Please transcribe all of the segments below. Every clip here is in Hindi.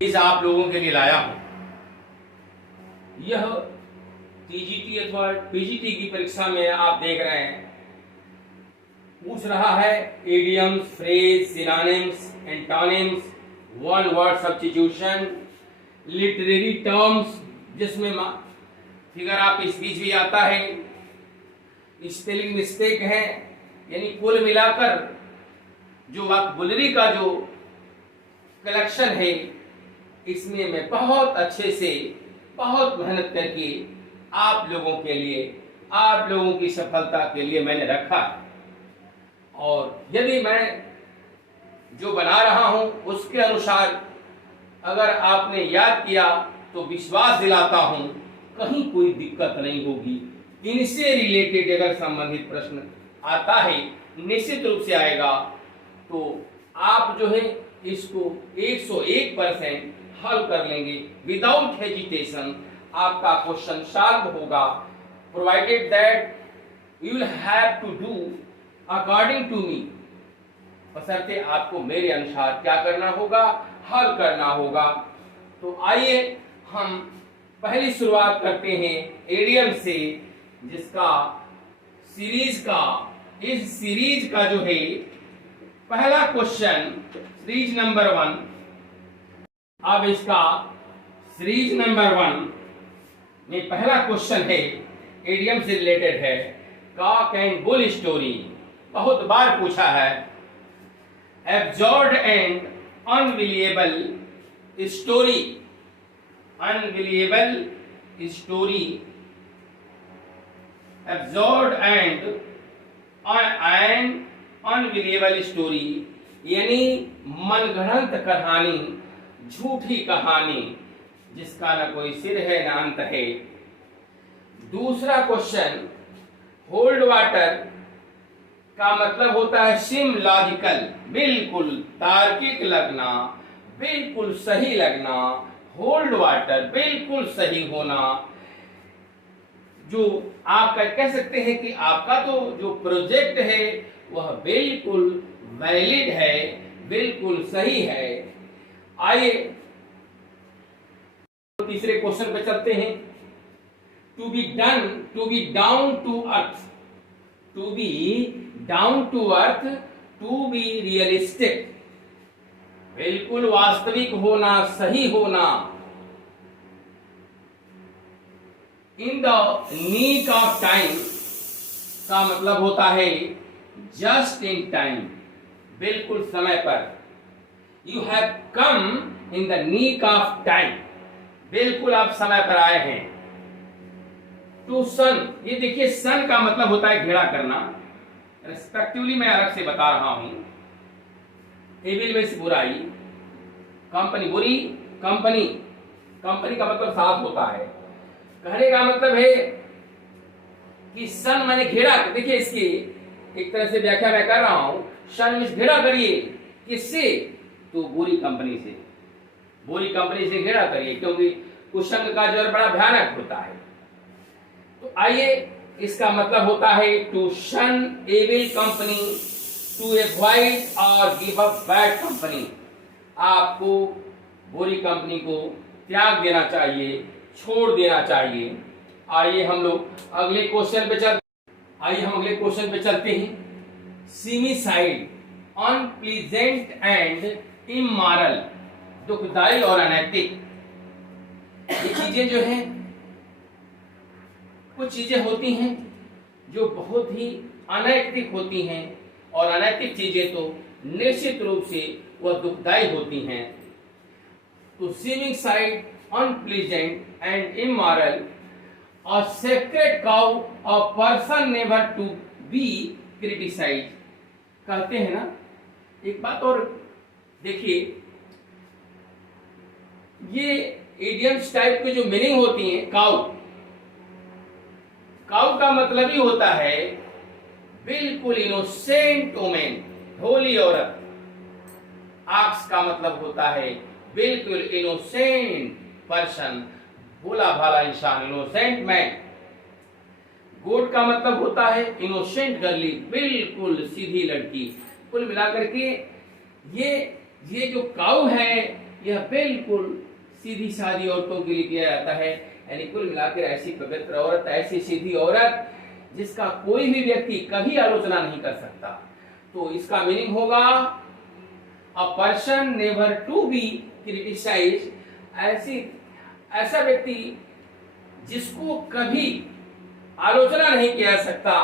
इस आप लोगों के लिए लाया हूं। यह टीजीटी अथवा पीजीटी की परीक्षा में आप देख रहे हैं, पूछ रहा है idioms, phrase, synonyms, antonyms, one word substitution, literary terms जिसमें फिगर आप इस बीच भी आता है, स्पेलिंग मिस्टेक है, यानी कुल मिलाकर जो वोकैबुलरी का जो कलेक्शन है इसमें मैं बहुत अच्छे से बहुत मेहनत करके आप लोगों के लिए, आप लोगों की सफलता के लिए मैंने रखा। और यदि मैं जो बना रहा हूं उसके अनुसार अगर आपने याद किया तो विश्वास दिलाता हूं कहीं कोई दिक्कत नहीं होगी। इनसे रिलेटेड अगर संबंधित प्रश्न आता है, निश्चित रूप से आएगा, तो आप जो है इसको 101% हल कर लेंगे विदाउट हेजिटेशन। आपका क्वेश्चन सॉल्व होगा, provided that you will have to do according to me, बशर्ते आपको मेरे अनुसार क्या करना होगा, हल करना होगा। तो आइए हम पहली शुरुआत करते हैं इडियम से, जिसका इस सीरीज का जो है पहला क्वेश्चन, सीरीज नंबर 1। अब इसका सीरीज नंबर 1 में पहला क्वेश्चन है, इडियम से रिलेटेड है, कॉक एंड बुल स्टोरी। बहुत बार पूछा है। Absurd and unbelievable story, unbelievable story, absurd and unbelievable story, यानी मनगढ़ंत कहानी, झूठी कहानी जिसका न कोई सिर है न अंत है। दूसरा क्वेश्चन, होल्ड वाटर का मतलब होता है सिम लॉजिकल, बिल्कुल तार्किक लगना, बिल्कुल सही लगना। होल्ड वाटर बिल्कुल सही होना, जो आप कह सकते हैं कि आपका तो जो प्रोजेक्ट है वह बिल्कुल वैलिड है, बिल्कुल सही है। आइए तीसरे क्वेश्चन पे चलते हैं। To be done, to be down to earth, to be down to earth, to be realistic, बिल्कुल वास्तविक होना, सही होना। In the nick of time का मतलब होता है जस्ट इन टाइम, बिल्कुल समय पर। You have come in the nick of time, बिल्कुल आप समय पर आए हैं। टू सन, ये देखिए सन का मतलब होता है घेरा करना, रेस्पेक्टिवली मैं अलग से बता रहा हूं। एविल में से बुराई, कंपनी बुरी, कंपनी, कंपनी का मतलब साथ होता है। कहने का मतलब है कि सन मैंने घेरा, देखिए इसकी एक तरह से व्याख्या मैं कर रहा हूं। सन में घेरा करिए, किससे? तो बुरी कंपनी से, बुरी कंपनी से घेरा करिए, क्योंकि कुशंग का ज्वर बड़ा भयानक होता है। तो आइए, इसका मतलब होता है टू शन एविल कंपनी, टू अवॉइड और गिव अप बैड कंपनी। आपको बुरी कंपनी को त्याग देना चाहिए, छोड़ देना चाहिए। आइए हम लोग अगले क्वेश्चन पे चलते हैं। सीमिसाइड, अनप्लीजेंट एंड इमोरल, दुखदाई और अनैतिक। ये चीजें जो हैं, कुछ चीजें होती हैं जो बहुत ही अनैतिक होती हैं, और अनैतिक चीजें तो निश्चित रूप से वह दुखदाई होती हैं। तो seeming side, unpleasant and immoral, a sacred cow, a person never to be criticized, कहते हैं ना। एक बात और देखिए, ये इडियम्स टाइप के जो मीनिंग होती हैं, काउ, काउ का मतलब ही होता है बिल्कुल इनोसेंट वुमेन, भोली औरत। आक्स का मतलब होता है बिल्कुल इनोसेंट पर्सन, भोला भाला इंसान, इनोसेंट मैन। गोट का मतलब होता है इनोसेंट गर्ली, बिल्कुल सीधी लड़की। कुल मिलाकर के ये जो काऊ है यह बिल्कुल सीधी सादी औरतों के लिए किया जाता है, यानी कुल मिलाकर ऐसी पवित्र औरत, ऐसी सीधी औरत जिसका कोई भी व्यक्ति कभी आलोचना नहीं कर सकता। तो इसका मीनिंग होगा a person never to be criticise, ऐसा व्यक्ति जिसको कभी आलोचना नहीं किया जा सकता।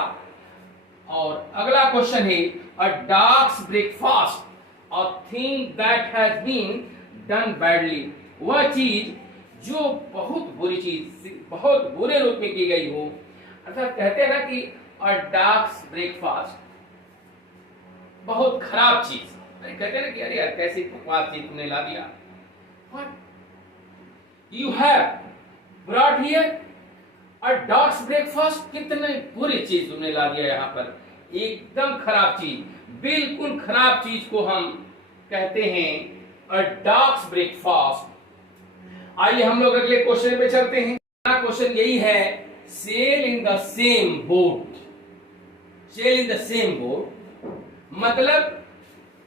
और अगला क्वेश्चन है a dog's breakfast a thing that has been done badly, वह चीज जो बहुत बुरी चीज, बहुत बुरे रूप में की गई हो। अर्थात कहते हैं ना कि अ डॉग्स ब्रेकफास्ट, बहुत खराब चीज। कहते हैं ना कि अरे यार कैसी बकवास चीज तुमने ला दिया, you have brought here a dog's breakfast, कितने बुरी चीज तुमने ला दिया यहाँ पर, एकदम खराब चीज, बिल्कुल खराब चीज को हम कहते हैं अ डॉग्स ब्रेकफास्ट। आइए हम लोग अगले क्वेश्चन पे चलते हैं। क्वेश्चन यही है, sail in the same boat. Sail in the same boat मतलब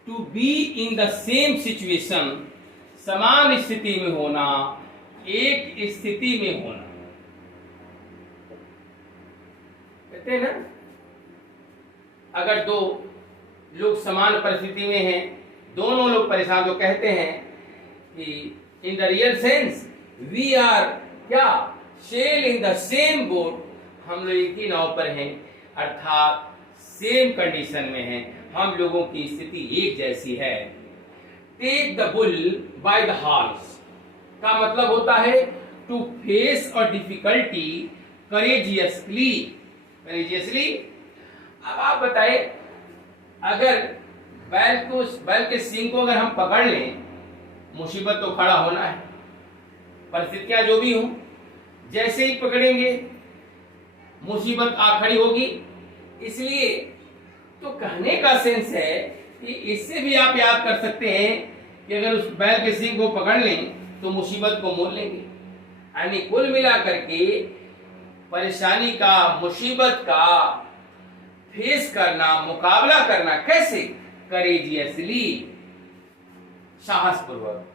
to be in the same situation, समान स्थिति में होना, एक स्थिति में होना। कहते हैं ना, अगर दो लोग समान परिस्थिति में हैं, दोनों लोग परेशान, तो कहते हैं कि in the real sense we are क्या sail in the same boat, हम लोग एक ही नाव पर हैं, अर्थात सेम कंडीशन में हैं, हम लोगों की स्थिति एक जैसी है। Take the bull by the horse का मतलब होता है to face a difficulty courageously. Courageously, अब आप बताएं, अगर बैल के सींग को अगर हम पकड़ लें, मुसीबत तो खड़ा होना है, परिस्थितियां जो भी हों, जैसे ही पकड़ेंगे मुसीबत आ खड़ी होगी। इसलिए तो कहने का सेंस है कि इससे भी आप याद कर सकते हैं कि अगर उस बैल के सींग को पकड़ लें तो मुसीबत को मोल लेंगे। यानी कुल मिलाकर के परेशानी का, मुसीबत का फेस करना, मुकाबला करना, कैसे? करेजियसली, साहसपूर्वक।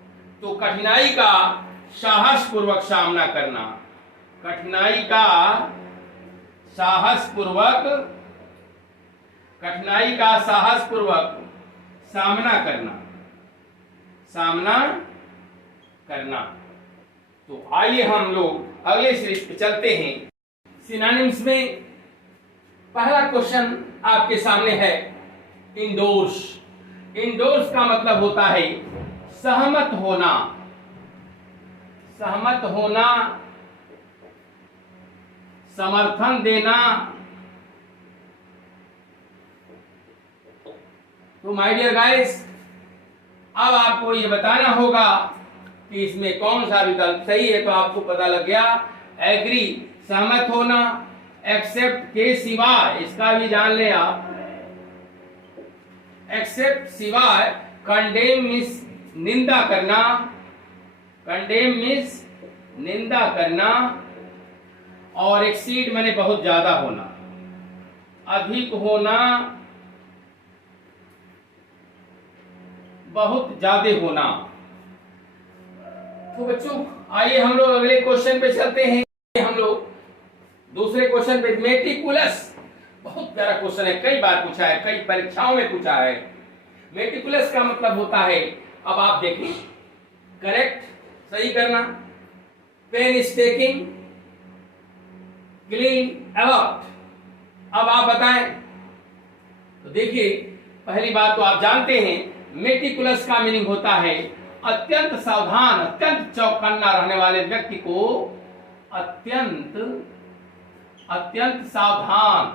तो कठिनाई का साहसपूर्वक सामना करना, कठिनाई का साहसपूर्वक, कठिनाई का साहसपूर्वक सामना करना, सामना करना। तो आइए हम लोग अगले सीरीज पे चलते हैं। सिनोनिम्स में पहला क्वेश्चन आपके सामने है इंडोर्स। इंडोर्स का मतलब होता है सहमत होना, सहमत होना, समर्थन देना। तो माय डियर गाइस, अब आपको ये बताना होगा कि इसमें कौन सा विकल्प सही है। तो आपको पता लग गया, एग्री सहमत होना, एक्सेप्ट के सिवाय, इसका भी जान ले आप, एक्सेप्ट सिवाय, कंडेम मिस निंदा करना, कंडेम मिस निंदा करना, और एक्सीड मैंने बहुत ज्यादा होना, अधिक होना, बहुत ज्यादा होना। तो बच्चों आइए हम लोग अगले क्वेश्चन पे चलते हैं। हम लोग दूसरे क्वेश्चन पे, मेटिकुलस, बहुत प्यारा क्वेश्चन है, कई बार पूछा है, कई परीक्षाओं में पूछा है। मेटिकुलस का मतलब होता है, अब आप देखिए, करेक्ट सही करना, पेनस्टेकिंग, क्लीन, अलर्ट। अब आप बताएं। तो देखिए, पहली बात तो आप जानते हैं, मेटिकुलस का मीनिंग होता है अत्यंत सावधान, अत्यंत चौकन्ना रहने वाले व्यक्ति को, अत्यंत अत्यंत सावधान,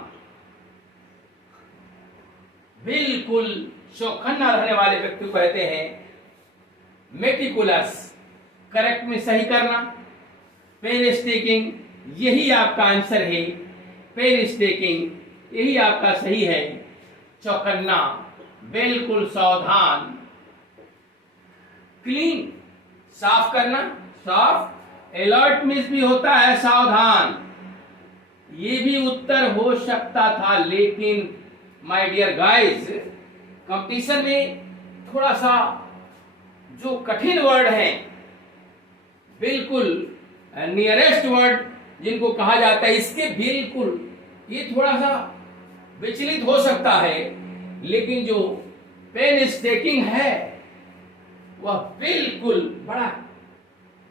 बिल्कुल चौकन्ना रहने वाले व्यक्ति को कहते हैं मेटिकुलस। करेक्ट में सही करना, पेनस्टेकिंग, यही आपका आंसर है, पेनस्टेकिंग यही आपका सही है, चौकन्ना, बिल्कुल सावधान। क्लीन, साफ करना, साफ। अलर्ट मीन्स भी होता है सावधान, ये भी उत्तर हो सकता था, लेकिन माय डियर गाइस, कंपटीशन में थोड़ा सा जो कठिन वर्ड हैं, बिल्कुल नियरेस्ट वर्ड जिनको कहा जाता है, इसके बिल्कुल ये थोड़ा सा विचलित हो सकता है, लेकिन जो पेन स्टेकिंग है वह बिल्कुल बड़ा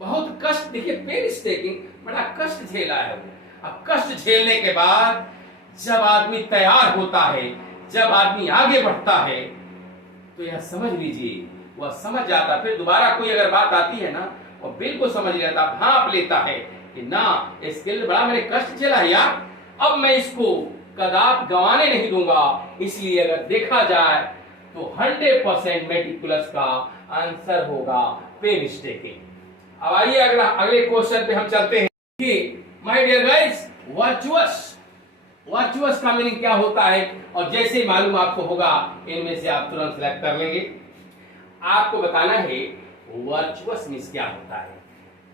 बहुत कष्ट, देखिए पेन स्टेकिंग बड़ा कष्ट झेला है वो। अब कष्ट झेलने के बाद जब आदमी तैयार होता है, जब आदमी आगे बढ़ता है, तो यह समझ लीजिए वह समझ जाता, फिर दोबारा कोई अगर बात आती है ना, वह बिल्कुल समझ लेता, भांप लेता है कि ना इसके लिए बड़ा मैंने कष्ट झेला है यार, अब मैं इसको कदाप गंवाने नहीं दूंगा। इसलिए अगर देखा जाए तो 100% मेटिकुलस का आंसर होगा पेन स्टेकिंग। अब आइए अगले क्वेश्चन पे हम चलते हैं कि माय डियर गाइस, वर्चुअस का मीनिंग क्या होता है, और जैसे ही मालूम आपको होगा इनमें से आप तुरंत सिलेक्ट कर लेंगे। आपको बताना है वर्चुअस मीन्स क्या होता है।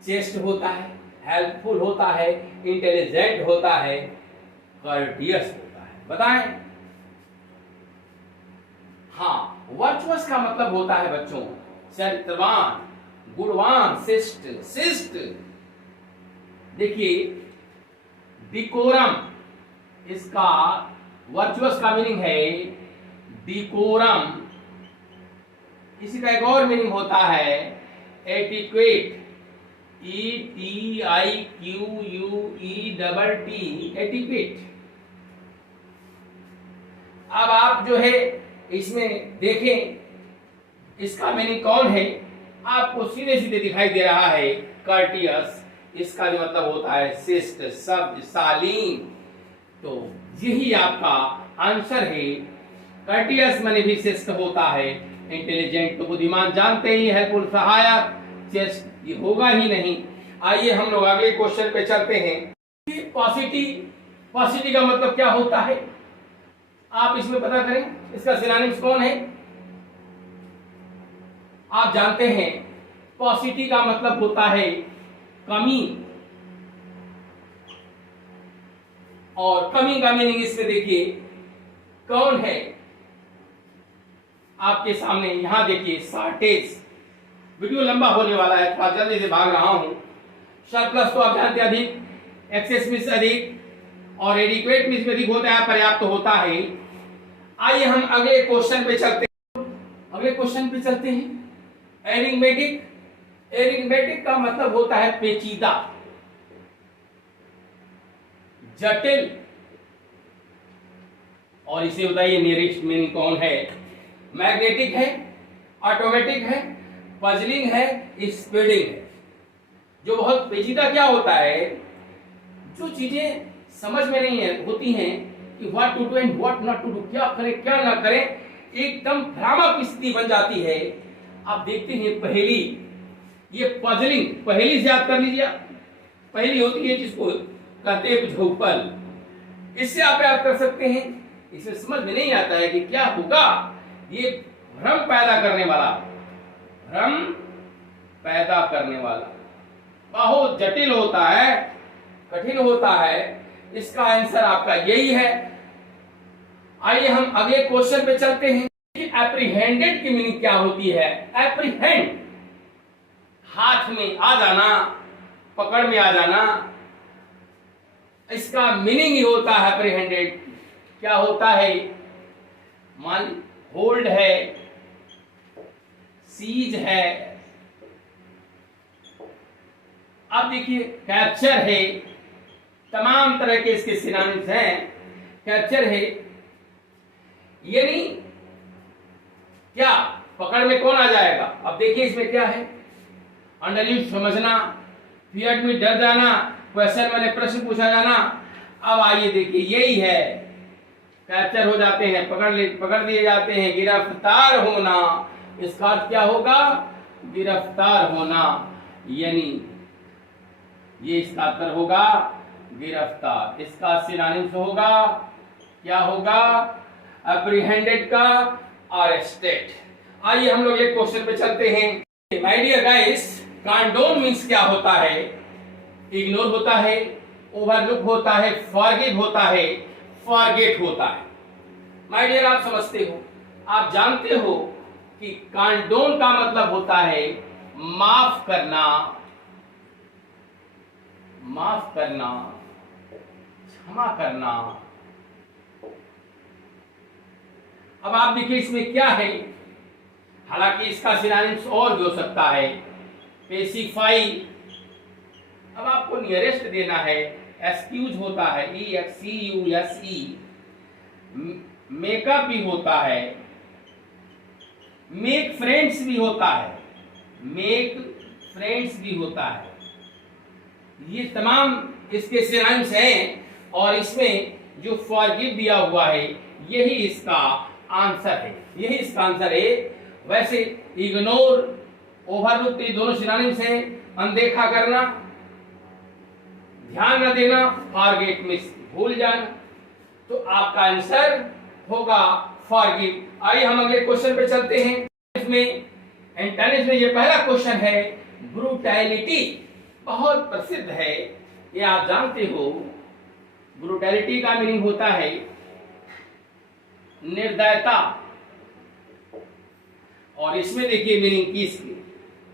चेस्ट होता है, हेल्पफुल होता है, इंटेलिजेंट होता है, कर्टियस होता है। बताएं। हाँ, वर्चुअस का मतलब होता है बच्चों चरित्रवान, गुणवान, शिष्ट। देखिए डिकोरम, इसका वर्चुअस का मीनिंग है डिकोरम। इसी का एक और मीनिंग होता है एटिक्वेट, ETIQUET, एटिक्वेट। अब आप जो है इसमें देखें इसका मीनिंग कौन है, आपको सीधे सीधे दिखाई दे रहा है कर्टियस। इसका जो मतलब होता है शिष्ट, सभ्य, शालीन। तो यही आपका आंसर है। कर्टियस माने भी शिष्ट होता है, इंटेलिजेंट तो बुद्धिमान जानते ही, हेल्पफुल सहायक, चेस्ट ये होगा ही नहीं। आइए हम लोग अगले क्वेश्चन पे चलते हैं। पॉसिटिव का मतलब क्या होता है, आप इसमें पता करें। इसका सिनोनिम्स कौन है, आप जानते हैं। पॉसिटिव का मतलब होता है कमी, और कमी का मीनिंग इसमें देखिए कौन है आपके सामने, यहां देखिए शॉर्टेज। वीडियो लंबा होने वाला है, थोड़ा जल्दी से भाग रहा हूं। सरप्लस तो आप जानते हैं अधिक, एक्सेस मीन्स अधिक, और एडिक्वेट मीन्स अधिक होता है, पर्याप्त होता है। आइए हम अगले क्वेश्चन पे चलते हैं। एनिग्मेटिक का मतलब होता है पेचीदा, जटिल, और इसे बताइए नियरेस्ट मीनिंग कौन है। मैग्नेटिक है, ऑटोमेटिक है, पजलिंग है, स्पीडिंग है। जो बहुत पेचीदा क्या होता है, जो चीजें समझ में नहीं है होती हैं कि what to do and what not to do, क्या करें क्या ना करें, एकदम भ्रामक स्थिति बन जाती है। आप देखते हैं पहेली, ये पजलिंग, पहेली से याद कर लीजिए। पहेली होती है जिसको कहते हैं झोपल, इससे आप याद कर सकते हैं। इसमें समझ में नहीं आता है कि क्या होगा, ये भ्रम पैदा करने वाला बहुत जटिल होता है, कठिन होता है। इसका आंसर आपका यही है। आइए हम अगले क्वेश्चन पे चलते हैं कि एप्रीहेंडेड की मीनिंग क्या होती है। एप्रीहेंड, हाथ में आ जाना, पकड़ में आ जाना, इसका मीनिंग ही होता है एप्रीहेंडेड। क्या होता है, मान होल्ड है, सीज है। अब देखिए कैप्चर है, तमाम तरह के इसके सिनोनिम्स हैं। कैप्चर है यानी क्या, पकड़ में कौन आ जाएगा। अब देखिए इसमें क्या है, अंडरलीव समझना, फियर में डर जाना, क्वेश्चन मैंने प्रश्न पूछा जाना। अब आइए देखिए यही है, कैप्चर हो जाते हैं, पकड़ लिए जाते हैं। गिरफ्तार होना, इसका अर्थ क्या होगा, गिरफ्तार होना, यानी ये इसका उत्तर होगा गिरफ्तार। इसका सिनोनिम्स होगा, क्या होगा, एप्रीहेंडेड का अरेस्टेड। आइए हम लोग एक क्वेश्चन पे चलते हैं। My dear guys, condone means क्या होता है, इग्नोर होता है, ओवरलुक होता है, फॉरगिव होता है, फॉरगेट होता है। माय डियर, आप समझते हो, आप जानते हो कि कंडोन का मतलब होता है माफ करना, माफ करना, क्षमा करना। अब आप देखिए इसमें क्या है, हालांकि इसका सिनोनिम्स और भी हो सकता है। पेसिफाई, अब आपको नियरेस्ट देना है। एक्सक्यूज होता है EXCUSE, मेकअप भी होता है, मेक फ्रेंड्स भी होता है, मेक फ्रेंड्स भी होता है। ये तमाम इसके सिनोनिम्स हैं और इसमें जो फॉरगिव दिया हुआ है यही इसका आंसर है, यही इसका आंसर है। वैसे इग्नोर, ओवरलुक ये दोनों सिनोनिम्स हैं। अनदेखा करना, ध्यान न देना, फॉरगेट मिस भूल जाना। तो आपका आंसर होगा फॉरगिव। आइए हम अगले क्वेश्चन पे चलते हैं। इसमें एंटोनिम्स में ये पहला क्वेश्चन है ब्रूटैलिटी, बहुत प्रसिद्ध है, ये आप जानते हो। ब्रूटैलिटी का मीनिंग होता है निर्दयता, और इसमें देखिए मीनिंग की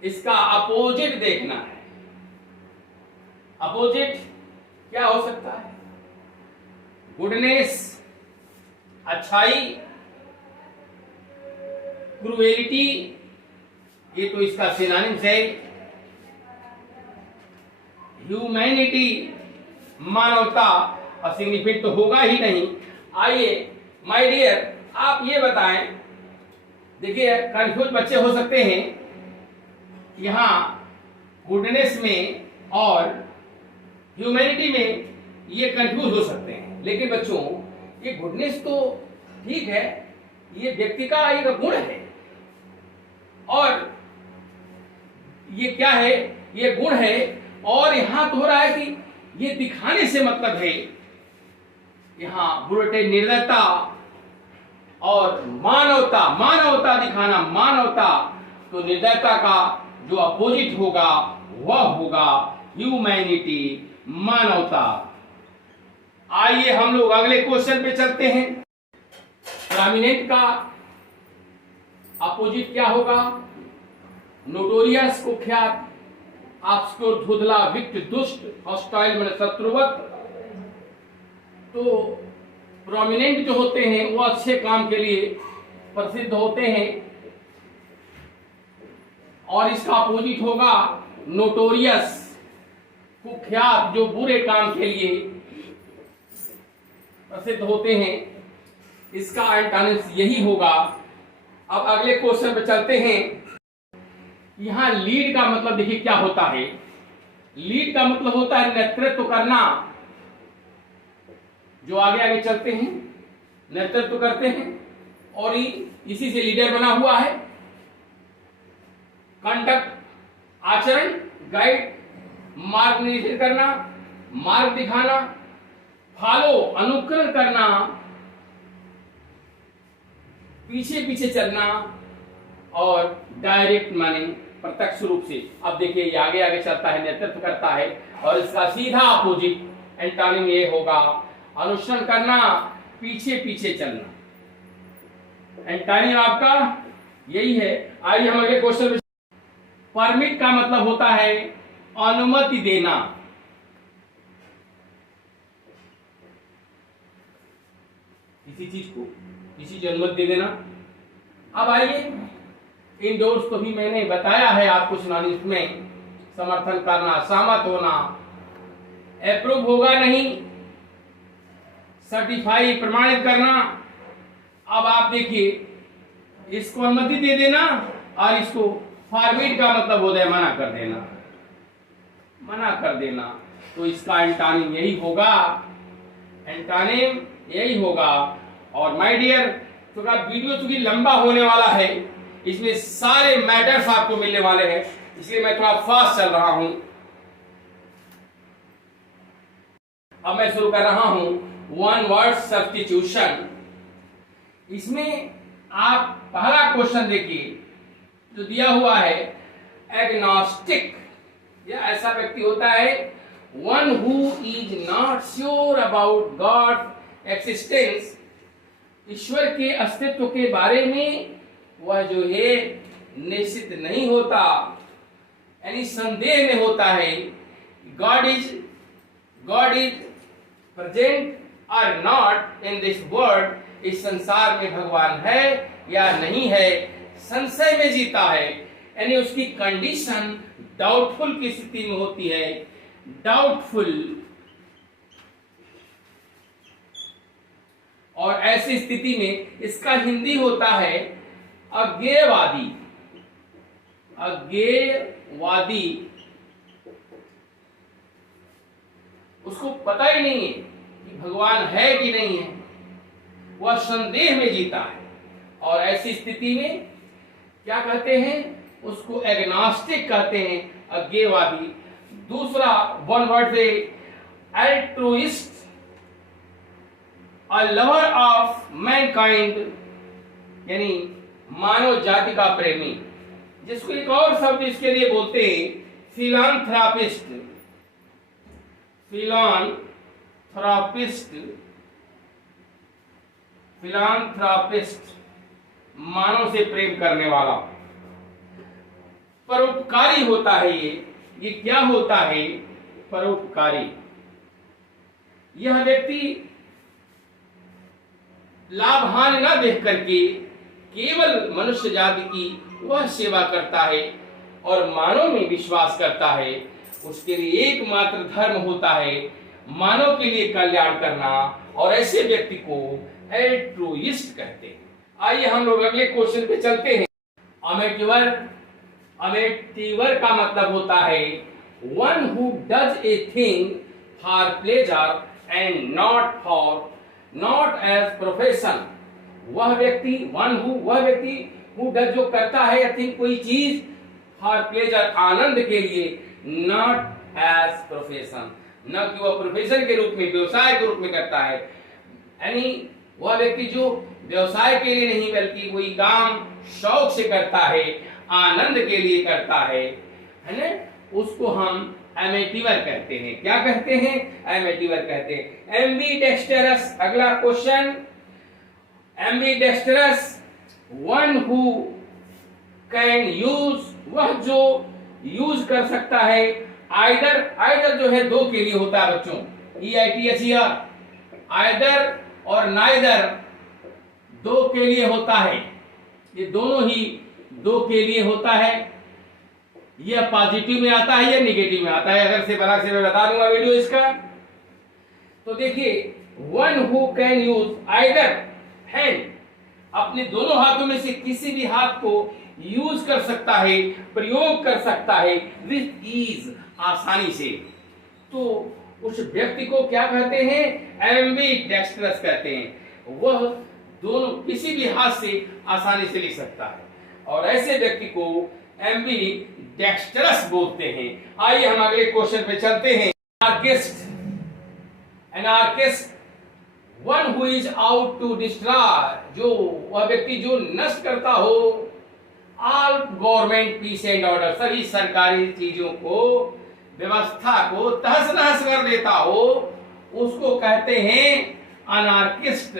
इसका अपोजिट देखना है। अपोजिट क्या हो सकता है? गुडनेस, अच्छाई, क्रूएलिटी, ये तो इसका सिनोनिम्स है। ह्यूमैनिटी, मानवता, और सिग्निफिकेंट तो होगा ही नहीं। आइए माय डियर, आप ये बताएं, देखिए कंफ्यूज बच्चे हो सकते हैं यहां गुडनेस में और ह्यूमैनिटी में, ये कंफ्यूज हो सकते हैं। लेकिन बच्चों ये गुडनेस तो ठीक है, ये व्यक्ति का एक गुण है, और ये क्या है? ये गुण है। और यहां तो हो रहा है कि ये दिखाने से मतलब है, यहां ब्रूटे निर्दयता और मानवता, मानवता दिखाना, मानवता। तो निर्दयता का जो अपोजिट होगा वह होगा ह्यूमैनिटी, मानवता। आइए हम लोग अगले क्वेश्चन पे चलते हैं। प्रोमिनेंट का अपोजिट क्या होगा? नोटोरियस, कुख्यात, ऑब्स्क्योर, धुंधला, विक्ट, दुष्ट, हॉस्टाइल मतलब शत्रुवत। तो प्रोमिनेंट जो होते हैं वो अच्छे काम के लिए प्रसिद्ध होते हैं, और इसका अपोजिट होगा नोटोरियस, कुख्यात, जो बुरे काम के लिए प्रसिद्ध होते हैं। इसका एंटोनिम्स यही होगा। अब अगले क्वेश्चन पे चलते हैं। यहां लीड का मतलब देखिए क्या होता है। लीड का मतलब होता है नेतृत्व करना। जो आगे आगे चलते हैं नेतृत्व करते हैं, और इसी से लीडर बना हुआ है। कंडक्ट, आचरण, गाइड, मार्ग निर्देशित करना, मार्ग दिखाना, फॉलो, अनुकरण करना, पीछे पीछे चलना, और डायरेक्ट माने प्रत्यक्ष रूप से। अब देखिए ये आगे आगे चलता है, नेतृत्व करता है, और इसका सीधा अपोजिट एंटोनिम ये होगा अनुसरण करना, पीछे पीछे चलना। एंटोनिम आपका यही है। आइए हम अगले क्वेश्चन में। परमिट का मतलब होता है अनुमति देना। किसी चीज को, किसी चीज अनुमति दे देना। अब आइए इंडोर्स को भी मैंने बताया है आपको सिनोनिम्स में। समर्थन करना, सहमत होना, अप्रूव होगा नहीं, सर्टिफाई, प्रमाणित करना। अब आप देखिए इसको अनुमति दे देना, और इसको फॉरबिड का मतलब होता है मना कर देना, मना कर देना। तो इसका एंटोनिम यही होगा, एंटोनिम यही होगा। और माय डियर, तो वीडियो चूंकि लंबा होने वाला है, इसमें सारे मैटर्स आपको मिलने वाले हैं, इसलिए मैं थोड़ा फास्ट चल रहा हूं। अब मैं शुरू कर रहा हूं वन वर्ड सब्स्टिट्यूशन। इसमें आप पहला क्वेश्चन देखिए जो दिया हुआ है, एग्नोस्टिक, या ऐसा व्यक्ति होता है one who is not sure about God existence, ईश्वर के अस्तित्व के बारे में वह जो है निश्चित नहीं होता, यानी संदेह में होता है। गॉड इज प्रेजेंट और नॉट इन दिस वर्ल्ड, इस संसार में भगवान है या नहीं है, संशय में जीता है, यानी उसकी कंडीशन डाउटफुल की स्थिति में होती है। डाउटफुल, और ऐसी स्थिति में इसका हिंदी होता है अज्ञेयवादी। अज्ञेयवादी, उसको पता ही नहीं है कि भगवान है कि नहीं है, वह संदेह में जीता है। और ऐसी स्थिति में क्या कहते हैं, उसको एग्नोस्टिक कहते हैं, अज्ञेयवादी। दूसरा वन वर्ड से एल्ट्रुइस्ट, अ लवर ऑफ मैनकाइंड, यानी मानव जाति का प्रेमी, जिसको एक और शब्द इसके लिए बोलते हैं फिलांथ्रापिस्ट। फिलांथ्रापिस्ट मानव से प्रेम करने वाला, परोपकारी होता है। ये क्या होता है, परोपकारी। यह व्यक्ति लाभ हानि न देख करके केवल मनुष्य जाति की वह सेवा करता है और मानव में विश्वास करता है। उसके लिए एकमात्र धर्म होता है मानव के लिए कल्याण करना, और ऐसे व्यक्ति को एल्ट्रुइस्ट कहते हैं। आइए हम लोग अगले क्वेश्चन पे चलते हैं। अमेटिवर का मतलब होता है one who does a thing for pleasure and not as profession. वह व्यक्ति हु डज, जो करता है या थिंग कोई चीज, फॉर प्लेजर, आनंद के लिए, नॉट एज प्रोफेशन, न कि वह प्रोफेशन के रूप में, व्यवसाय के रूप में करता है। यानी वह व्यक्ति जो व्यवसाय के लिए नहीं बल्कि कोई काम शौक से करता है, आनंद के लिए करता है ना, उसको हम एमेटिवर कहते हैं। क्या कहते हैं, एमेटिवर कहते हैं। एम्बीडेक्स्टरस, अगला question. Ambidextrous, one who can use, वह जो यूज कर सकता है। आइदर जो है दो के लिए होता है बच्चों, EITHER, आइदर और नाइदर दो के लिए होता है। ये दोनों ही दो के लिए होता है। यह पॉजिटिव में आता है या निगेटिव में आता है, अगर से बना से मैं बता दूंगा वीडियो इसका। तो देखिए, one who can use either hand, अपने दोनों हाथों में से किसी भी हाथ को यूज कर सकता है, प्रयोग कर सकता है विथ ईज, आसानी से। तो उस व्यक्ति को क्या कहते हैं, एम्बीडेक्स्ट्रस कहते हैं। वह दोनों किसी भी हाथ से आसानी से लिख सकता है, और ऐसे व्यक्ति को एम्बीडेक्स्ट्रस बोलते हैं। आइए हम अगले क्वेश्चन पे चलते हैं। Anarchist, one who is out to destroy, जो वह व्यक्ति जो नष्ट करता हो all government peace and order, सभी सरकारी चीजों को, व्यवस्था को तहस नहस कर देता हो, उसको कहते हैं अनार्किस्ट,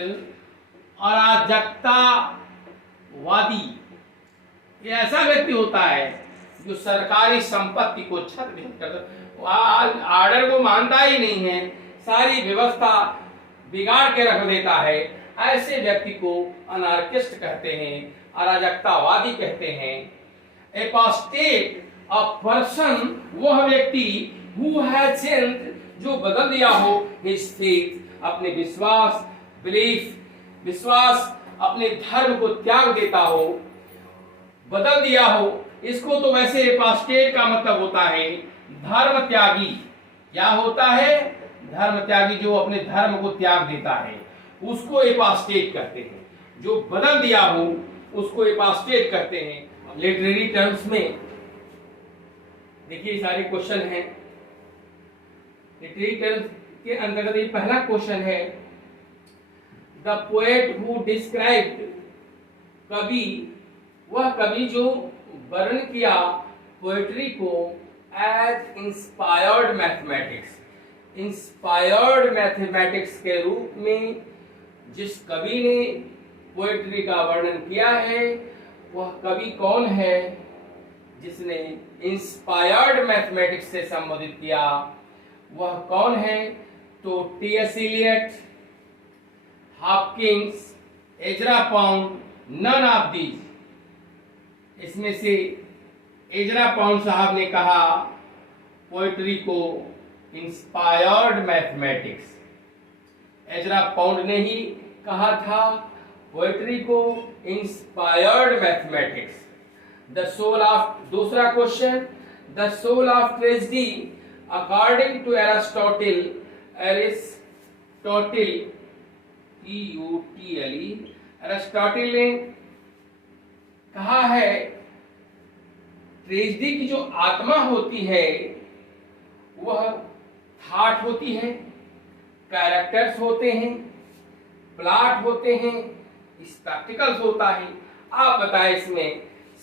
अराजकतावादी। ये ऐसा व्यक्ति होता है जो सरकारी संपत्ति को छत ऑर्डर को मानता ही नहीं है, सारी व्यवस्था बिगाड़ के रख देता है। ऐसे व्यक्ति को अनार्किस्ट कहते हैं, अराजकतावादी कहते हैं। एपोस्टेट, अ पर्सन, वह व्यक्ति हु हैज चेंज्ड, जो बदल दिया हो हिज फेथ, अपने विश्वास, अपने धर्म को त्याग देता हो, बदल दिया हो। इसको तो वैसे एपोस्टेट का मतलब होता है धर्म त्यागी। क्या होता है, धर्म त्यागी, जो अपने धर्म को त्याग देता है, उसको एपोस्टेट कहते हैं। जो बदल दिया हो उसको एपोस्टेट कहते हैं। लिटरेरी टर्म्स में देखिए सारे क्वेश्चन हैं। लिटरेरी टर्म्स के अंतर्गत ये पहला क्वेश्चन है, द पोएट हु डिस्क्राइब्ड, कवि, वह कवि जो वर्णन किया पोएट्री को as inspired mathematics, inspired mathematics के रूप में जिस कवि ने पोएट्री का वर्णन किया है, वह कवि कौन है जिसने इंस्पायर्ड मैथमेटिक्स से संबोधित किया? वह कौन है? तो T S. Eliot, Hopkins, Ezra Pound, none of these. इसमें से एजरा पाउंड साहब ने कहा पोएट्री को इंस्पायर्ड मैथमेटिक्स। एजरा पाउंड ने ही कहा था पोएट्री को inspired mathematics. The soul of, दूसरा question, the soul of tragedy according to Aristotle, Aristotle ने कहा है ट्रेजेडी की जो आत्मा होती है वह थॉट होती है, कैरेक्टर्स होते हैं, प्लॉट होते हैं, स्पेक्टिकल्स होता है। आप बताएं इसमें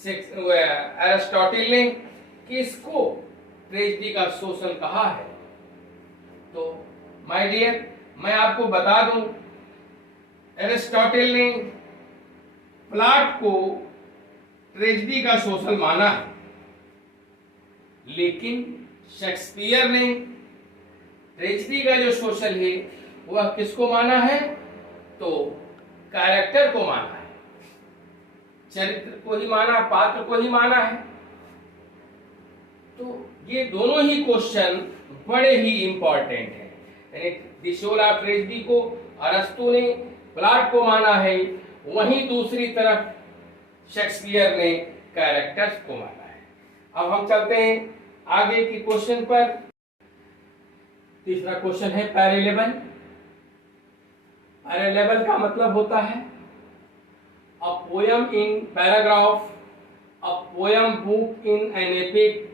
एरिस्टोटल ने किसको ट्रेजेडी का शोषण कहा है? तो माय डियर, मैं आपको बता दूं एरिस्टोटल ने प्लॉट को ट्रेजेडी का शोषण माना है, लेकिन शेक्सपियर ने ट्रेजेडी का जो शोषण है वह किसको माना है? तो कैरेक्टर को माना है, चरित्र को ही माना, पात्र को ही माना है। तो ये दोनों ही क्वेश्चन बड़े ही इंपॉर्टेंट हैं। यानी द सोल ऑफ ट्रेजेडी को अरस्तु ने प्लॉट को माना है, वहीं दूसरी तरफ शेक्सपियर ने कैरेक्टर्स को माना है। अब हम चलते हैं आगे की क्वेश्चन पर। तीसरा क्वेश्चन है पैरेलेबल। पैरेलेबल का मतलब होता है a poem in paragraph, a poem book in an epic,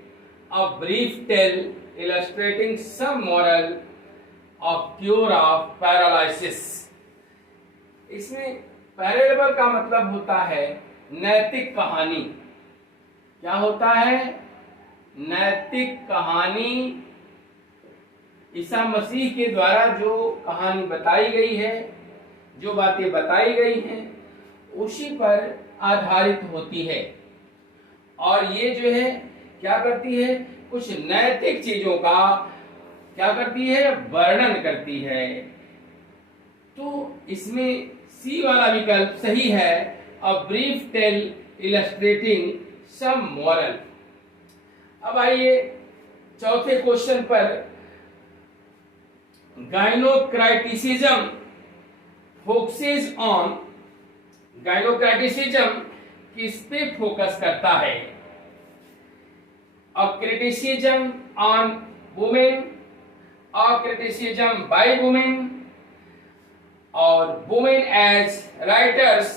a brief tale illustrating some moral of cure of paralysis। इसमें पैरेलेबल का मतलब होता है नैतिक कहानी। क्या होता है? नैतिक कहानी। ईसा मसीह के द्वारा जो कहानी बताई गई है, जो बातें बताई गई हैं, उसी पर आधारित होती है। और ये जो है क्या करती है? कुछ नैतिक चीजों का क्या करती है? वर्णन करती है। तो इसमें सी वाला विकल्प सही है, a brief tale illustrating some moral. अब आइए चौथे क्वेश्चन पर। गाइनोक्राइटिसिज्म फोकसेस ऑन, गाइनोक्राइटिसिज्म किस पे फोकस करता है? A criticism on women, a criticism by women, और women as writers,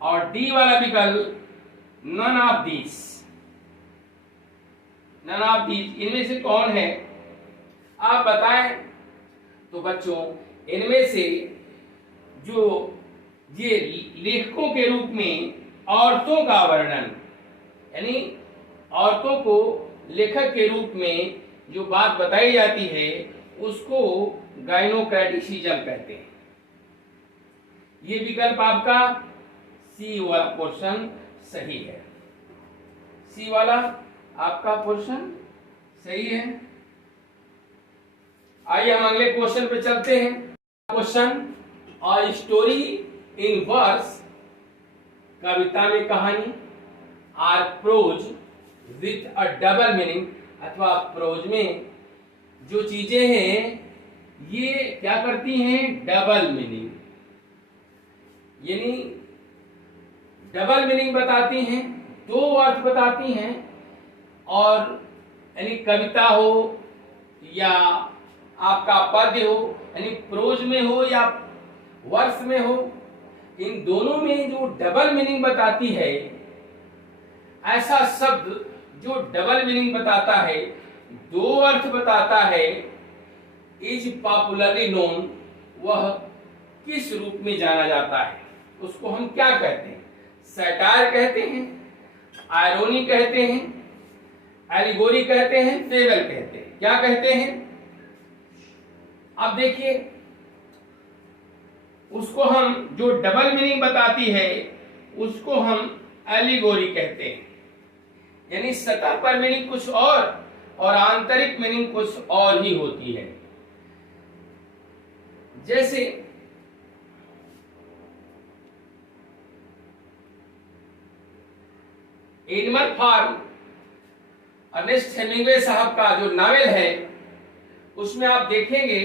और डी वाला विकल्प none of these। none of these इनमें से कौन है? आप बताएं। तो बच्चों, इनमें से जो ये लेखकों के रूप में औरतों का वर्णन, यानी औरतों को लेखक के रूप में जो बात बताई जाती है उसको गाइनोक्रेटिसिज्म कहते हैं। ये विकल्प आपका सी वाला पोर्शन सही है। सी वाला आपका पोर्शन सही है। आइए हम अगले क्वेश्चन पे चलते हैं। क्वेश्चन, और स्टोरी इन वर्स, कविता में कहानी, or prose with a double meaning, अथवा प्रोज में जो चीजें हैं ये क्या करती हैं? डबल मीनिंग, यानी डबल मीनिंग बताती हैं, दो अर्थ बताती हैं। और यानी कविता हो या आपका पद्य हो, यानी प्रोज में हो या वर्स में हो, इन दोनों में जो डबल मीनिंग बताती है, ऐसा शब्द जो डबल मीनिंग बताता है, दो अर्थ बताता है, इज पॉपुलरली नोन, वह किस रूप में जाना जाता है? उसको हम क्या कहते हैं? सैटायर कहते हैं, आयरोनी कहते हैं, एलिगोरी कहते हैं, फेबल कहते हैं। क्या कहते हैं? अब देखिए, उसको हम जो डबल मीनिंग बताती है उसको हम एलिगोरी कहते हैं। यानी सतह पर मीनिंग कुछ और आंतरिक मीनिंग कुछ और ही होती है। जैसे एनिमल फार्म अर्नेस्ट हेमिंग्वे साहब का जो नावल है, उसमें आप देखेंगे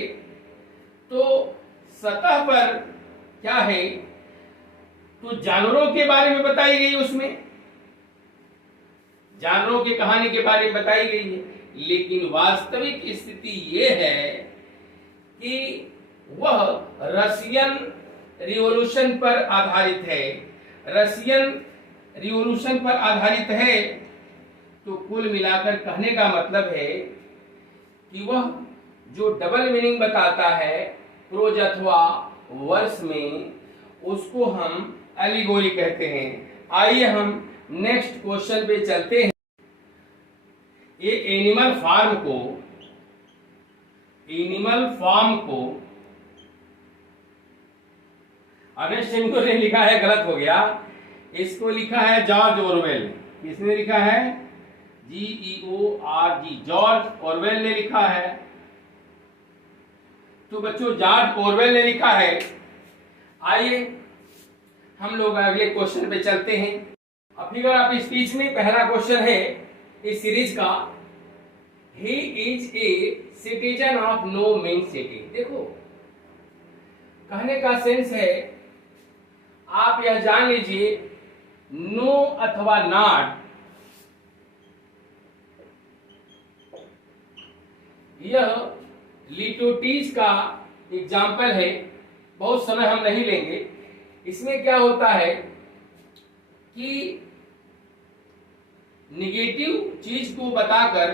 तो सतह पर क्या है, तो जानवरों के बारे में बताई गई, उसमें जानवरों की कहानी के बारे में बताई गई है। लेकिन वास्तविक स्थिति यह है कि वह रशियन रिवॉल्यूशन पर आधारित है। रशियन रिवॉल्यूशन पर आधारित है, तो कुल मिलाकर कहने का मतलब है कि वह जो डबल मीनिंग बताता है प्रोज अथवा वर्स में, उसको हम एलिगोरी कहते हैं। आइए हम नेक्स्ट क्वेश्चन पे चलते हैं। ये एनिमल फार्म को अर्नेस्ट हेमिंग्वे ने लिखा है, गलत हो गया, इसको लिखा है जॉर्ज ऑरवेल। किसने लिखा है? GEORG, जॉर्ज ऑरवेल ने लिखा है। तो बच्चों जॉर्ज ऑरवेल ने लिखा है। आइए हम लोग अगले क्वेश्चन पे चलते हैं। अब फिगर ऑफ स्पीच में पहला क्वेश्चन है इस सीरीज का, he is a citizen of no mean city. देखो कहने का सेंस है, आप यह जान लीजिए नो अथवा नॉट, यह लिटोटीज का एग्जाम्पल है। बहुत समय हम नहीं लेंगे। इसमें क्या होता है कि निगेटिव चीज को बताकर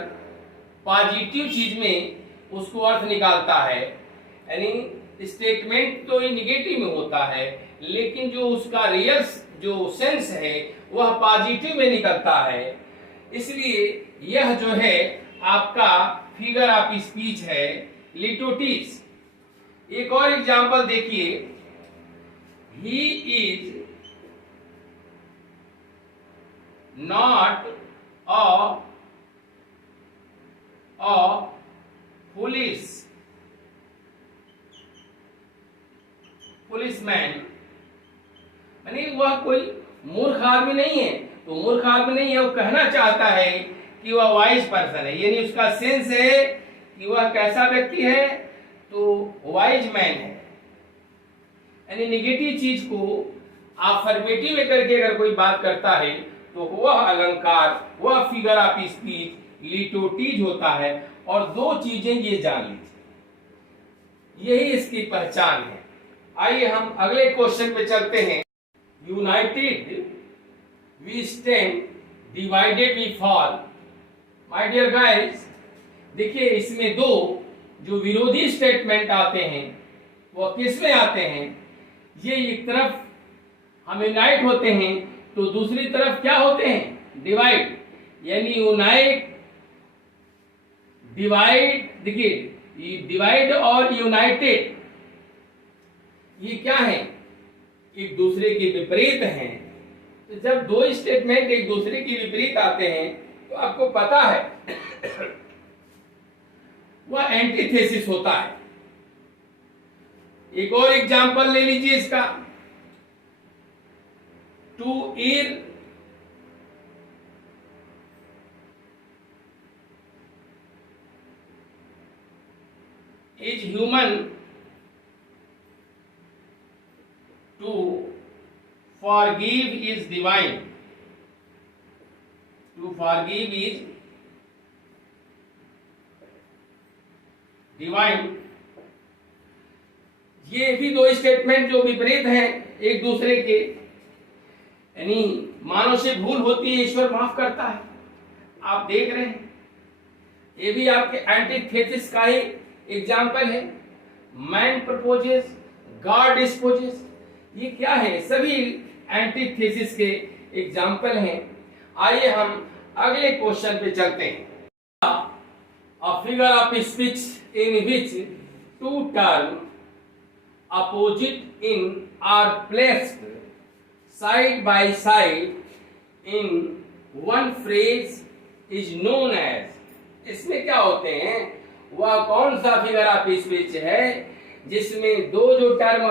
पॉजिटिव चीज में उसको अर्थ निकालता है। यानी स्टेटमेंट तो ये निगेटिव में होता है, लेकिन जो उसका रियल जो सेंस है वह पॉजिटिव में निकलता है। इसलिए यह जो है आपका फिगर ऑफ स्पीच है लिटोटीज। एक और एग्जांपल देखिए, he is not a policeman, यानी वह कोई मूर्ख आदमी नहीं है। तो मूर्ख आदमी नहीं है, वो कहना चाहता है कि वह वाइज पर्सन है। यानी उसका सेंस है कि वह कैसा व्यक्ति है, तो वाइज मैन है। यानी निगेटिव चीज को अफर्मेटिव करके अगर कोई बात करता है तो वह अलंकार, वह फिगर ऑफ स्पीच लिटोटीज होता है। और दो चीजें ये जान लीजिए, यही इसकी पहचान है। आइए हम अगले क्वेश्चन पे चलते हैं। United we stand, divided we fall. My dear guys, देखिए इसमें दो जो विरोधी स्टेटमेंट आते हैं वो किस में आते हैं? ये एक तरफ हम यूनाइट होते हैं तो दूसरी तरफ क्या होते हैं? डिवाइड। यानी यूनाइट, डिवाइड, देखिए डिवाइड और यूनाइटेड ये क्या है? एक दूसरे के विपरीत हैं। तो जब दो स्टेटमेंट एक दूसरे के विपरीत आते हैं तो आपको पता है वह एंटीथेसिस होता है। एक और एग्जांपल ले लीजिए इसका, to err is human, to forgive is divine. To forgive is divine. ये भी दो स्टेटमेंट जो विपरीत हैं एक दूसरे के। यानी मानव से भूल होती है, ईश्वर माफ करता है। आप देख रहे हैं, ये भी आपके एंटीथेसिस का ही एग्जाम्पल है। मैन प्रपोजेस, गॉड डिस्पोजेस, ये क्या है? सभी एंटीथेसिस के एग्जाम्पल हैं। आइए हम अगले क्वेश्चन पे चलते हैं। A figure of speech in which two term opposite in are placed side by side in one phrase is known as. इसमें क्या होते हैं, वह कौन सा फिगर ऑफ स्पीच है जिसमें दो टर्म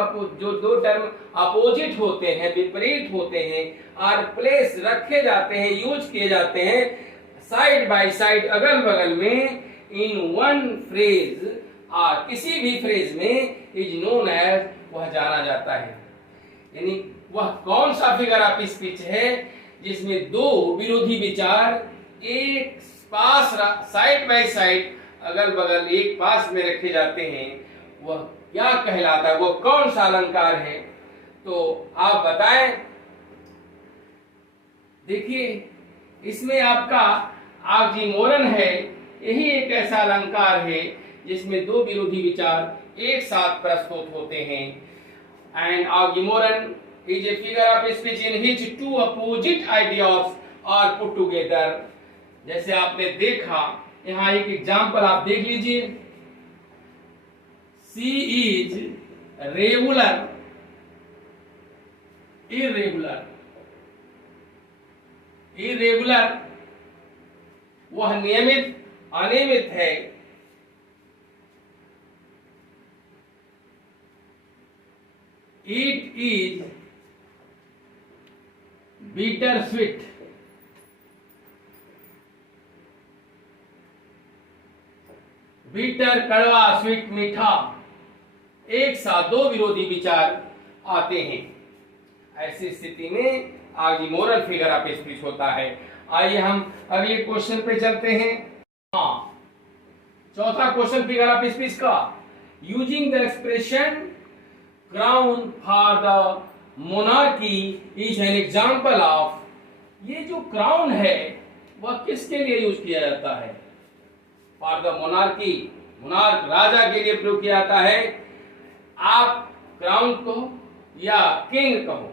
अपोजिट होते हैं, विपरीत होते हैं, और प्लेस रखे जाते हैं, यूज किए जाते हैं साइड बाय साइड, अगल बगल में, इन वन फ्रेज, और किसी भी फ्रेज में इज नोन एज, वह जाना जाता है। यानी वह कौन सा फिगर ऑफ स्पीच है जिसमें दो विरोधी विचार एक पास साइड बाय साइड, अगल बगल एक पास में रखे जाते हैं, वह क्या कहलाता है, वो कौन सा अलंकार है? तो आप बताएं। देखिए, इसमें आपका ऑक्सीमोरन है, यही एक ऐसा अलंकार है जिसमें दो विरोधी विचार एक साथ प्रस्तुत होते हैं। And oxymoron is a figure of speech in which two opposite ideas are put together. जैसे आपने देखा, यहाँ एक एग्जाम्पल आप देख लीजिए। See is regular, irregular. Irregular वह नियमित, अनियमित है। It is bitter sweet. Bitter कड़वा, स्वीट मीठा, एक साथ दो विरोधी विचार आते हैं। ऐसी स्थिति में ऑक्सीमोरल फिगर ऑफ स्पीच होता है। आइए हम अगले क्वेश्चन पे चलते हैं। हाँ, चौथा क्वेश्चन फिगर ऑफ स्पीच का, using the expression crown for the monarchy is an example of. ये जो क्राउन है वह किसके लिए यूज किया जाता है? फॉर द मोनार्की, मोनार्क राजा के लिए प्रयोग किया जाता है। आप क्राउन कहो या किंग कहो,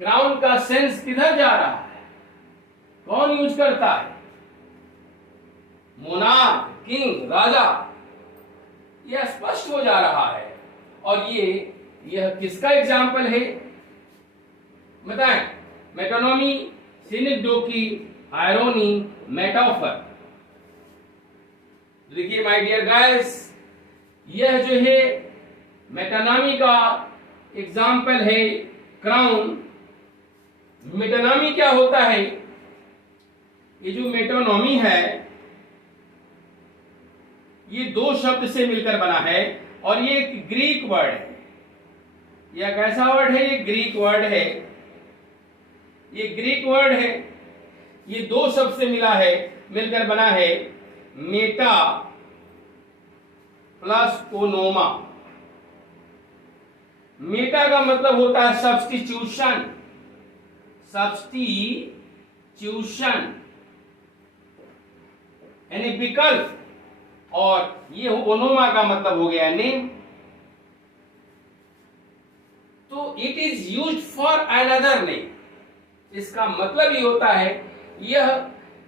क्राउन का सेंस किधर जा रहा है, कौन यूज करता है? मोनार्क, किंग, राजा। यह स्पष्ट हो जा रहा है। और यह किसका एग्जाम्पल है बताएं? मेटोनॉमी, सिनेक्डोकी, आयरोनी, मेटाफर। देखिए माय डियर गाइस, यह जो है मेटानॉमी का एग्जाम्पल है क्राउन। मेटानॉमी क्या होता है? ये जो मेटोनॉमी है ये दो शब्द से मिलकर बना है और ये एक ग्रीक वर्ड है। यह कैसा वर्ड है? ये ग्रीक वर्ड है। ये ग्रीक वर्ड है। ये दो शब्द से मिला है, मिलकर बना है, मेटा प्लस ओनोमा। मेटा का मतलब होता है सब्स्टिट्यूशन, सब्स्टिट्यूशन यानी विकल्प, और ये ओनोमा का मतलब हो गया नेम। तो it is used for another name. इसका मतलब ये होता है यह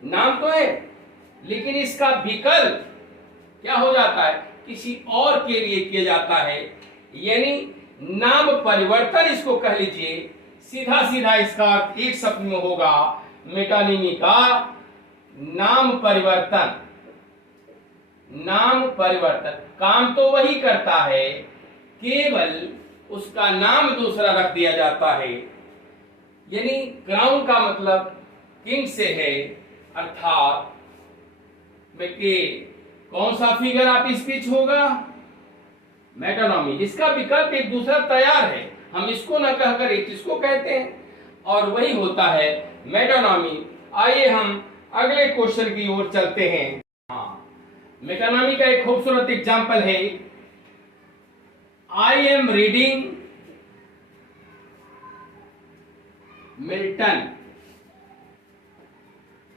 नाम तो है लेकिन इसका विकल्प क्या हो जाता है? किसी और के लिए किया जाता है। यानी नाम परिवर्तन इसको कह लीजिए। सीधा सीधा इसका अर्थ एक शब्द में होगा मेटानिमी का नाम परिवर्तन। नाम परिवर्तन काम तो वही करता है, केवल उसका नाम दूसरा रख दिया जाता है। यानी क्राउन का मतलब किंग से है, अर्थात के कौन सा फिगर ऑफ स्पीच होगा? मेटानॉमी। इसका विकल्प एक दूसरा तैयार है, हम इसको न कहकर इसको कहते हैं और वही होता है मेटानॉमी। आइए हम अगले क्वेश्चन की ओर चलते हैं। हाँ, मेटानॉमी का एक खूबसूरत एग्जाम्पल है, I am reading Milton.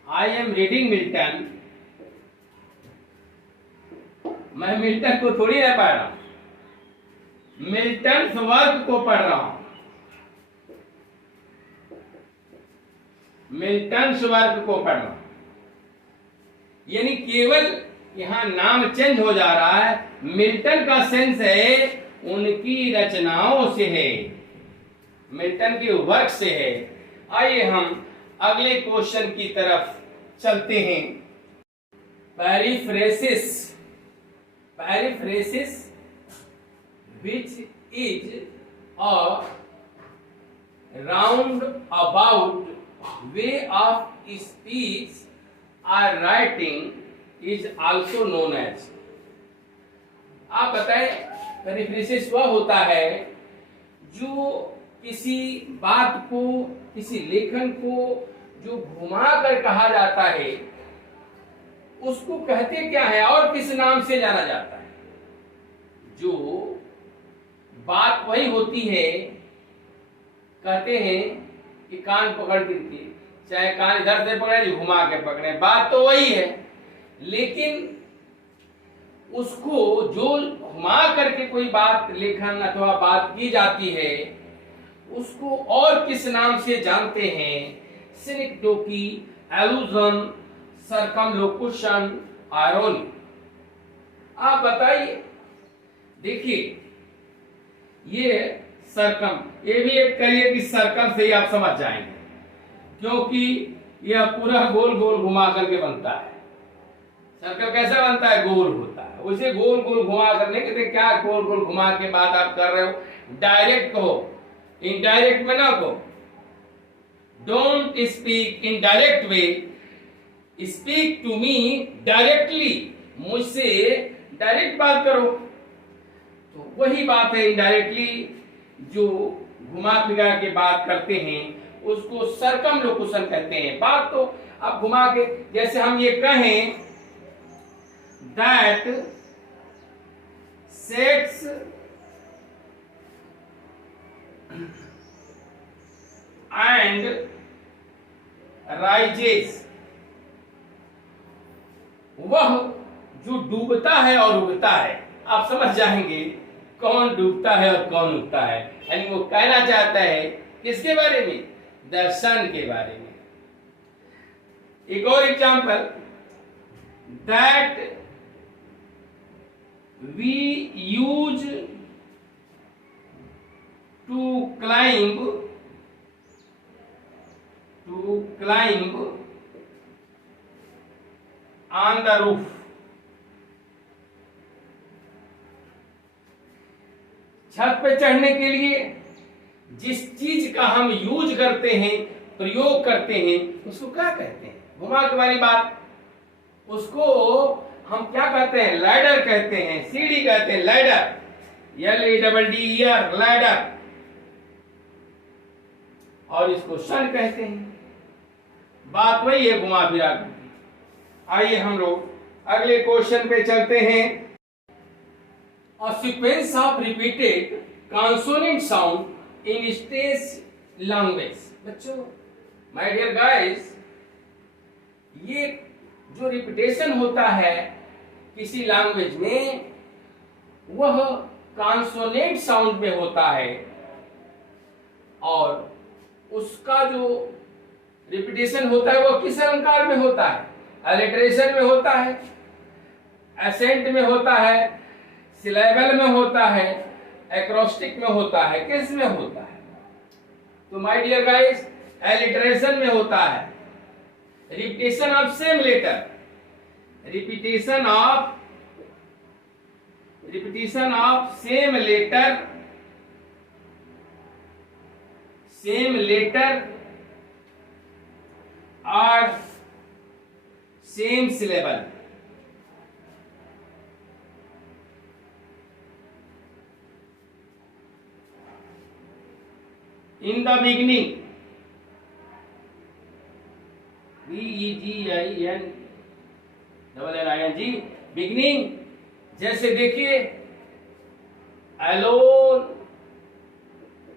I am reading Milton. मैं मिल्टन को थोड़ी ना पढ़ रहा हूं, मिल्टन वर्क को पढ़ रहा हूं। मिल्टन वर्क को पढ़ रहा हूं। यानी केवल यहां नाम चेंज हो जा रहा है। मिल्टन का सेंस है उनकी रचनाओं से है। मिल्टन के वर्क से है। आइए हम अगले क्वेश्चन की तरफ चलते हैं। पेरिफ्रेसिस, पेरिफ्रेसिस which is a roundabout way of speech or writing is also known as। आप बताएं, पेरिफ्रेसिस वह होता है जो किसी बात को, किसी लेखन को जो घुमा कर कहा जाता है उसको कहते क्या है और किस नाम से जाना जाता है। जो बात वही होती है, कहते हैं कि कान पकड़ के, चाहे कान इधर से पकड़े घुमा के पकड़े, बात तो वही है, लेकिन उसको जो घुमा करके कोई बात लेखन अथवा बात की जाती है उसको और किस नाम से जानते हैं। सिनेक्डोकी, एलूजन, सर्कमलोकुशन, आयरोनी। आप बताइए। देखिए ये सर्कम, ये भी एक करिए कि सर्कम से ही आप समझ जाएंगे, क्योंकि यह पूरा गोल गोल घुमा करके बनता है। सर्कल कैसा बनता है? गोल होता है। उसे गोल गोल घुमा करने के, क्या गोल गोल घुमा के बात आप कर रहे हो? डायरेक्ट कहो, इनडायरेक्ट में ना कहो। Don't speak in direct way, speak to me directly. मुझसे डायरेक्ट बात करो। तो वही बात है इनडायरेक्टली, जो घुमा फिरा के बात करते हैं उसको सर्कमलोकुशन कहते हैं। बात तो अब घुमा के, जैसे हम ये कहें that sets and rises, वह जो डूबता है और उगता है। आप समझ जाएंगे कौन डूबता है और कौन उगता है। यानी वो कहना चाहता है किसके बारे में? दर्शन के बारे में। एक और example, that we use to climb on the roof। छत पे चढ़ने के लिए जिस चीज का हम यूज करते हैं, प्रयोग करते हैं, उसको क्या कहते हैं? घुमा के वाली बात, उसको हम क्या कहते हैं? लैडर कहते हैं, सीढ़ी कहते हैं, लैडर, LADDER, लैडर। और इसको शन कहते हैं। बात वही है घुमा फिरा कर। आइए हम लोग अगले क्वेश्चन पे चलते हैं। A sequence of repeated consonant sound in stage language। बच्चों, my dear guys, ये जो रिपीटेशन होता है किसी लैंग्वेज में, वह कॉन्सोनेंट साउंड में होता है, और उसका जो रिपीटेशन होता है वह किस अलंकार में होता है? अलिटरेशन में होता है, एसेंट में होता है, सिलेबल में होता है, एक्रोस्टिक में होता है, किस में होता है? तो माय डियर गाइस, अलिटरेशन में होता है। Repetition of same letter, repetition of same letter और same syllable. In the beginning, BEGIN, beginning. जैसे देखिए, अलोन,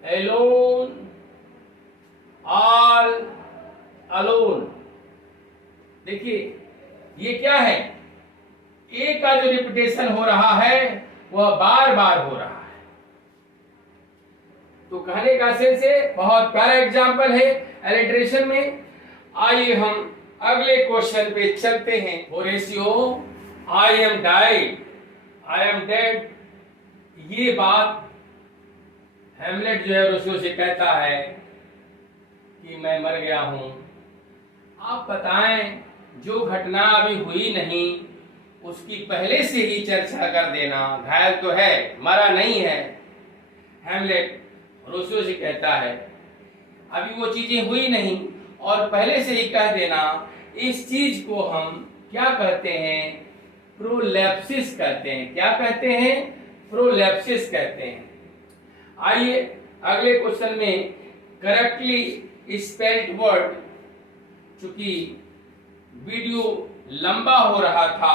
एलोन, ऑल, अलोन। देखिए ये क्या है? ए का जो रिपीटेशन हो रहा है वह बार बार हो रहा है। तो कहने का सेंस है, बहुत प्यारा एग्जाम्पल है अलिटरेशन में। आइए हम अगले क्वेश्चन पे चलते हैं। होरेसियो, I am died, I am dead, ये बात हेमलेट जो है रोसियो से कहता है कि मैं मर गया हूं। आप बताएं, जो घटना अभी हुई नहीं उसकी पहले से ही चर्चा कर देना। घायल तो है, मरा नहीं है। हेमलेट रोसियो से कहता है अभी वो चीजें हुई नहीं और पहले से ही कह देना, इस चीज को हम क्या कहते हैं? प्रोलैप्सिस कहते हैं। क्या कहते हैं? प्रोलैप्सिस कहते हैं। आइए अगले क्वेश्चन में करेक्टली स्पेल्ड वर्ड, चूंकि वीडियो लंबा हो रहा था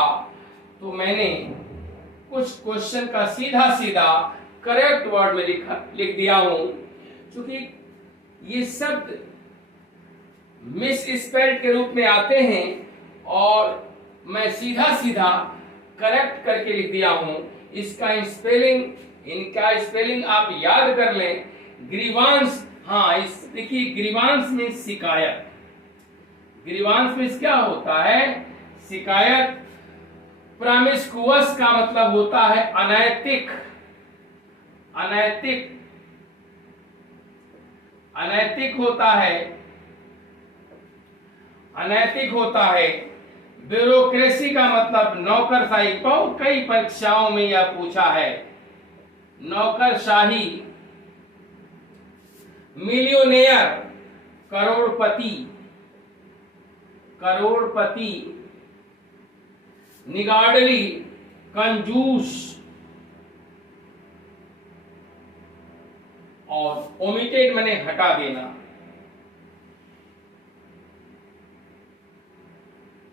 तो मैंने कुछ क्वेश्चन का सीधा सीधा करेक्ट वर्ड में लिख दिया हूं। चूंकि ये शब्द मिस स्पेल्ड के रूप में आते हैं और मैं सीधा सीधा करेक्ट करके लिख दिया हूं। इनका स्पेलिंग आप याद कर लें। ग्रीवांस, हाँ इस देखिए, ग्रीवांस में शिकायत। ग्रीवांस में क्या होता है? शिकायत। प्रॉमिस्कुअस का मतलब होता है अनैतिक। अनैतिक, अनैतिक होता है, अनैतिक होता है। ब्यूरोक्रेसी का मतलब नौकरशाही। बहुत कई परीक्षाओं में यह पूछा है, नौकरशाही। मिलियोनेयर, करोड़पति। करोड़पति। निगार्डली, कंजूस। और ओमिटेड मैंने हटा देना।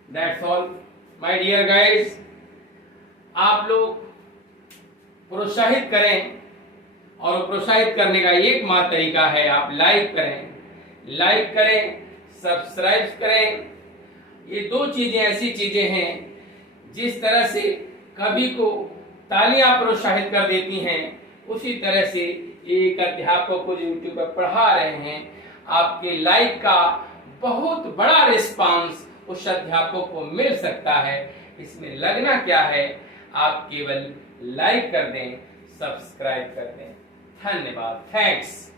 That's all my dear guys. आप लोग प्रोत्साहित करें, और प्रोत्साहित करने का एकमात्र तरीका है आप लाइक करें। लाइक करें, सब्सक्राइब करें। ये दो चीजें ऐसी चीजें हैं जिस तरह से कभी को तालियां प्रोत्साहित कर देती हैं, उसी तरह से एक अध्यापक को यूट्यूब पर पढ़ा रहे हैं, आपके लाइक का बहुत बड़ा रिस्पांस उस अध्यापक को मिल सकता है। इसमें लगना क्या है? आप केवल लाइक कर दें, सब्सक्राइब कर दें। धन्यवाद। थैंक्स।